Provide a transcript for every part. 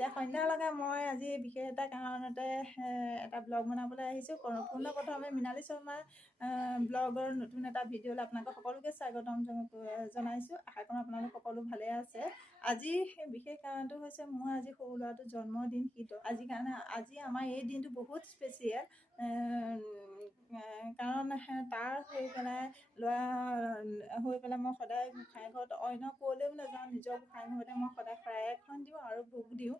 এতিয়া সন্ধ্যা লগা মই আজি বিশেষ এটা কাৰণতে এটা ব্লগ বনাবলৈ আহিছোঁ। পোনপ্ৰথমে মৃণালী শৰ্মাৰ ব্লগৰ নতুন এটা ভিডিঅ'লৈ আপোনালোকক সকলোকে স্বাগতম জনাইছোঁ। আশা কৰোঁ আপোনালোক সকলো ভালে আছে। আজি বিশেষ কাৰণটো হৈছে মোৰ আজি সৰু ল'ৰাটোৰ জন্মদিন। আজি আমাৰ এই দিনটো বহুত স্পেচিয়েল, কাৰণ তাৰ হৈ পেলাই মই সদায় গোঁসাই ঘৰত অন্য ক'লৈও নাযাওঁ, নিজৰ গোঁসাই ঘৰতে মই সদায় শৰাই এখন দিওঁ আৰু ভোগ দিওঁ।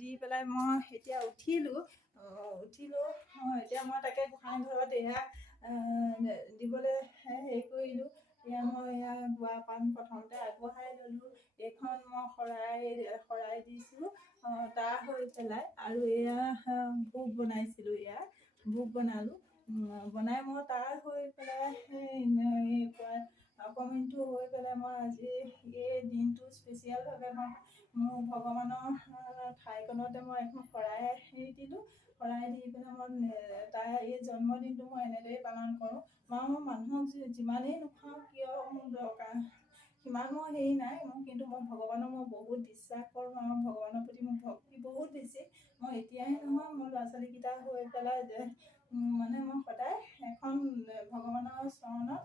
দি পেলাই মই এতিয়া উঠিলোঁ। এতিয়া মই তাকে গোঁসাই ঘৰত এয়া দিবলৈ হেৰি কৰিলোঁ। এয়া মই গুৱা পাণ প্ৰথমতে আগবঢ়াই ল'লোঁ। এইখন মই শৰাই দিছোঁ তাৰ হৈ পেলাই, আৰু এয়া ভোগ বনাইছিলোঁ। ভোগ বনাই মই তাৰ হৈ পেলাই অকণমানটো হৈ পেলাই মই আজি এই দিনটো স্পেচিয়েলভাৱে মোৰ ভগৱানৰ ঠাইখনতে মই এখন শৰাই দিলোঁ। শৰাই দি পেলাই মই তাৰ এই জন্মদিনটো মই এনেদৰেই পালন কৰোঁ। মই মানুহক যিমানেই নোখোৱাওঁ কিয় মোৰ দৰকাৰ সিমান মই হেৰি নাই মোৰ, কিন্তু মই ভগৱানক মই বহুত বিশ্বাস কৰোঁ আৰু ভগৱানৰ প্ৰতি মোৰ ভক্তি বহুত বেছি। মই এতিয়াই নহয়, মোৰ ল'ৰা ছোৱালীকেইটা হৈ পেলাই মই সদায় এখন ভগৱানৰ চৰণত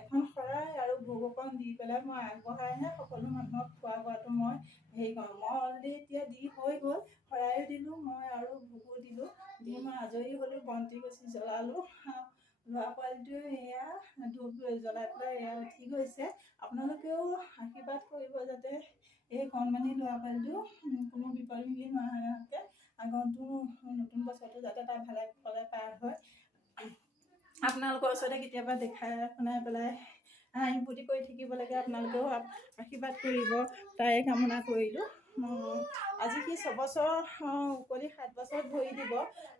এখন শৰাই আৰু ভোগ অকণ দি পেলাই মই আগবঢ়াইহে সকলো মানুহক খোৱা বোৱাটো মই হেৰি কৰোঁ। মই অলৰেডি এতিয়া দি হৈ গ'ল, শৰাইও দিলোঁ মই আৰু ভোগো দিলোঁ। দি মই আজৰি হ'লোঁ, বন্তি গছি জ্বলালোঁ। ল'ৰা পোৱালিটোৱে এয়া ধূপ জ্বলাই পেলাই এয়া উঠি গৈছে। আপোনালোকেও আশীৰ্বাদ কৰিব যাতে এই কণমানি ল'ৰা পোৱালিটো কোনো বিপদ নোহোৱাকৈ আগন্তুক নতুন বছৰটো যাতে তাৰ ভালে কুশলে পাৰ হয়। আপোনালোকৰ ওচৰতে কেতিয়াবা দেখাই শুনাই পেলাই ইম্পুতি কৰি থাকিব লাগে। আপোনালোকেও আশীৰ্বাদ কৰিব, তাৰে কামনা কৰিলোঁ। আজি সি 6 বছৰ উকলি 7 বছৰত ভৰি দিব।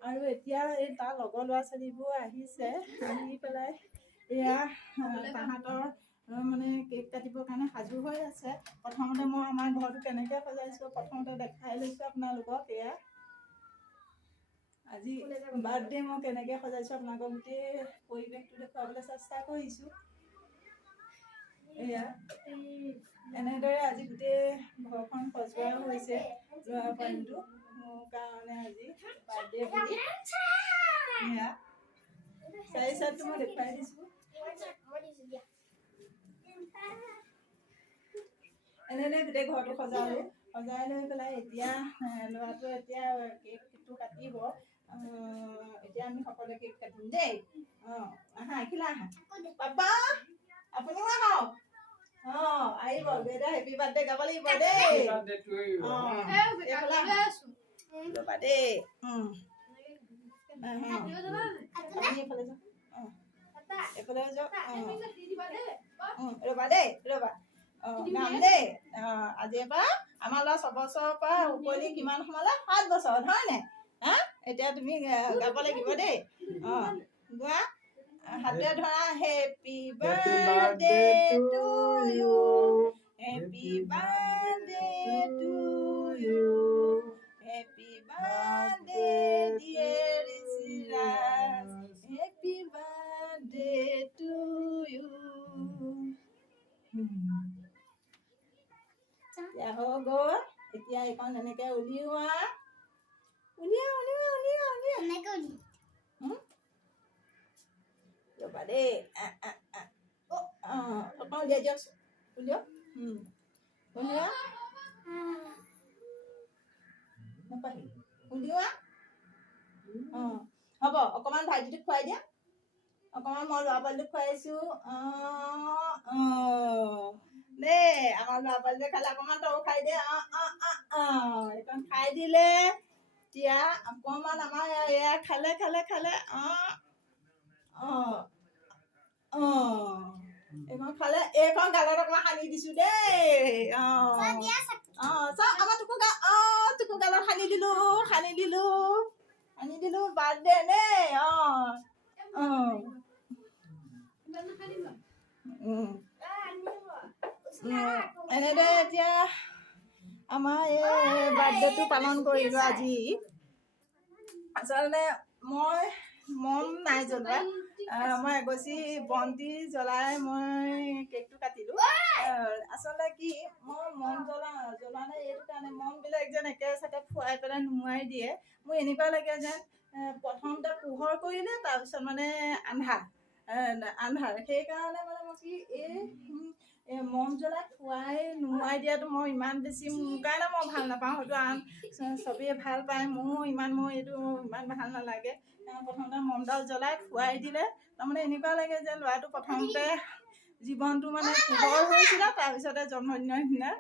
আৰু এতিয়া এই তাৰ লগৰ ল'ৰা ছোৱালীবোৰ আহিছে, আহি পেলাই এয়া তাহাঁতৰ কেক কাটিবৰ কাৰণে সাজু হৈ আছে। প্ৰথমতে মই আমাৰ ঘৰটো কেনেকৈ সজাইছোঁ প্ৰথমতে দেখাই লৈছোঁ আপোনালোকক। এয়া আজি বাৰ্থডে মই কেনেকৈ সজাইছোঁ আপোনালোকক গোটেই পৰিৱেশটো দেখুৱাবলৈ চেষ্টা কৰিছোঁ। এয়া এনেদৰে আজি গোটেই ঘৰখন সজোৱা হৈছে। ল'ৰা পোৱালিটো মোৰ কাৰণে আজি বাৰ্থডে বুলি এয়া চাৰি চাইডটো মই দেখুৱাই দিছোঁ। এনেদৰে গোটেই ঘৰটো সজালোঁ। সজাই লৈ পেলাই এতিয়া ল'ৰাটোৱে এতিয়া কেকটো কাটিব। এতিয়া আমি সকলোৱে কেক কাটিম দেই। আহা এইখিলা আহা পাপা, আপুনিও আহক। আহিব দেউতা, হেপী বাৰ্থডে গাব লাগিব দেই। ৰ'বা দেই। এইফালে যাওক। ৰ'বা দেই, ৰ'বা। গাম দেই। আজিৰ পৰা আমাৰ ল'ৰা 6 বছৰৰ পৰা উকলি কিমান সোমালে? 7 বছৰত, হয়নে? এতিয়া তুমি গাব লাগিব দেই। গোৱা, হাতে ধৰা। Happy birthday to you, happy birthday to you, happy birthday dear Siraj, happy birthday to you. এতিয়া হৈ গ'ল। এতিয়া এইখন এনেকে উলিওৱা। ৰ'বা দেই। অকণ উলিয়াই দিয়কচোন। উলিয়াওক। উলিওৱা। হ'ব, অকণমান ভাইটিটোক খুৱাই দিয়া। অকণমান মই ল'ৰা পোৱালিটোক খুৱাইছোঁ দেই। আমাৰ ল'ৰা পোৱালিটোৱে খালে অকণমান তও খাই দে। এইকণ খাই দিলে এতিয়া অকণমান আমাৰ এয়া খালে। এইকণ খালে। এইকণ গালত অকণমান সানি দিছোঁ দেই। আমাৰ তোকো গালত সানি দিলোঁ। বাৰ্থডে দেই। এনেদৰে এতিয়া আমাৰ এই বাৰ্থডেটো পালন কৰিলোঁ আজি। আচলতে মই মম নাই জ্বলোৱা। মই এগছি বন্তি জ্বলাই মই কেকটো কাটিলোঁ। আচলতে কি মই মম জ্বলোৱা মানে এইটো কাৰণে মনবিলাক যেন একেচাতে ফুৱাই পেলাই নুমাই দিয়ে। মোৰ এনেকুৱা লাগে যেন প্ৰথমতে পোহৰ কৰিলে তাৰপিছত মানে আন্ধাৰ। সেইকাৰণে মানে মই কি এই মম জ্বলাই খুৱাই নুমাই দিয়াটো মই ইমান বেছি মোৰ কাৰণে মই ভাল নাপাওঁ। হয়তো আন চবেই ভাল পায়, মোৰ এইটো ইমান ভাল নালাগে। প্ৰথমতে মমডাল জ্বলাই খুৱাই দিলে তাৰমানে এনেকুৱা লাগে যে ল'ৰাটো প্ৰথমতে জীৱনটো মানে পোহৰ হৈছিলে, তাৰপিছতে জন্মদিনৰ দিনা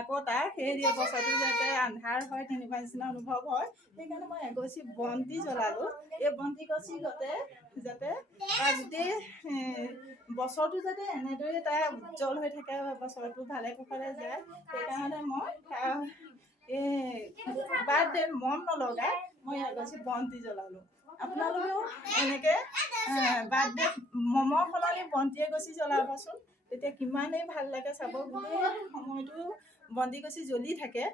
আকৌ তাৰ সেই বছৰটো যাতে আন্ধাৰ হয় তেনেকুৱা নিচিনা অনুভৱ হয়। সেইকাৰণে মই এগছি বন্তি জ্বলালোঁ। এই বন্তি গছি যাতে তাৰ গোটেই বছৰটো যাতে এনেদৰে তাৰ উজ্জ্বল হৈ থাকে, বছৰটো ভালে কুশলে যায়। সেইকাৰণে মই বাৰ্থডে মম নলগাই মই এগছি বন্তি জ্বলালোঁ। আপোনালোকেও এনেকৈ বাৰ্থডে মমৰ সলনি বন্তি এগছি জ্বলাবচোন, তেতিয়া কিমানেই ভাল লাগে চাব। গোটেই সময়টো বন্তি গছি জ্বলি থাকে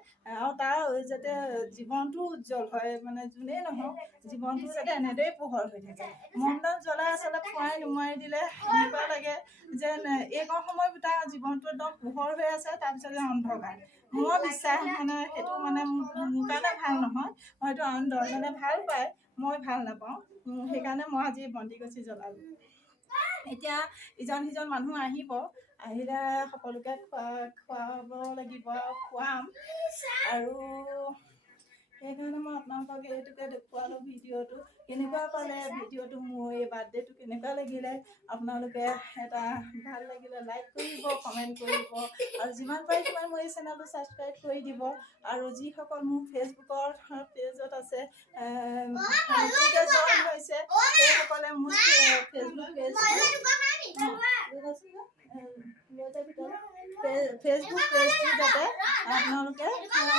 আৰু তাৰ যাতে জীৱনটো উজ্জ্বল হয়, মানে যোনেই নহওক জীৱনটো যাতে এনেদৰেই পোহৰ হৈ থাকে। মমডাল জ্বলাই আচলতে খুৱাই নুমাই দিলে এনেকুৱা লাগে যেন এইকণ সময় তাৰ জীৱনটো একদম পোহৰ হৈ আছে, তাৰপিছতে অন্ধকাৰ। মোৰ বিশ্বাস মানে সেইটো মানে মোৰ কাৰণে ভাল নহয়। হয়তো আন দহজনে ভাল পায়, মই ভাল নাপাওঁ। সেইকাৰণে মই আজি বন্তি গছি জ্বলালোঁ। এতিয়া ইজন সিজন মানুহ আহিলে সকলোকে খুৱাব লাগিব আৰু খুৱাম। আৰু সেইকাৰণে মই আপোনালোকক এইটোকে দেখুৱালোঁ ভিডিঅ'টো। কেনেকুৱা পালে ভিডিঅ'টো, মোৰ এই বাৰ্থডেটো কেনেকুৱা লাগিলে, আপোনালোকে এটা ভাল লাগিলে লাইক কৰিব, কমেণ্ট কৰিব, আৰু যিমান পাৰে সিমান মোৰ এই চেনেলটো ছাবস্ক্ৰাইব কৰি দিব। আৰু যিসকল মোৰ ফেচবুকৰ পেজত আছে, নতুনকৈ জইন হৈছে, সেইসকলে মোৰ ফেচবুক পেজটো যাতে আপোনালোকে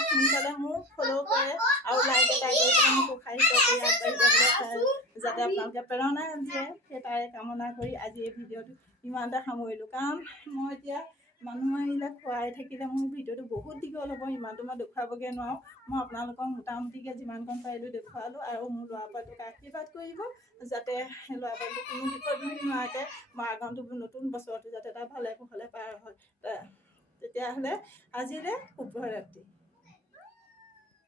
সোনকালে মোক ফ'ল' কৰে আৰু লাইক এটা কৰি পেলাই মোক উৎসাহিত কৰি আগবাঢ়ি যাবলৈ যাতে আপোনালোকে প্ৰেৰণা দিয়ে, সেই তাৰে কামনা কৰি আজি এই ভিডিঅ'টো ইমানতে সামৰিলোঁ। কাৰণ মই এতিয়া মানুহ আহিলে খুৱাই থাকিলে মোৰ ভিডিঅ'টো বহুত দীঘল হ'ব, ইমানটো মই দেখুৱাবগৈ নোৱাৰোঁ। মই আপোনালোকক মোটামুটিকৈ যিমানকণ পাৰিলোঁ দেখুৱালোঁ। আৰু মোৰ ল'ৰা ছোৱালীটোক আশীৰ্বাদ কৰিব যাতে ল'ৰা ছোৱালীটো কোনো বিপদ নোহোৱাকৈ মই আগন্তুক নতুন বছৰটো যাতে তাৰ ভালে কুশলে পাৰ হয়। তেতিয়াহ'লে আজিলৈ শুভৰাত্ৰি।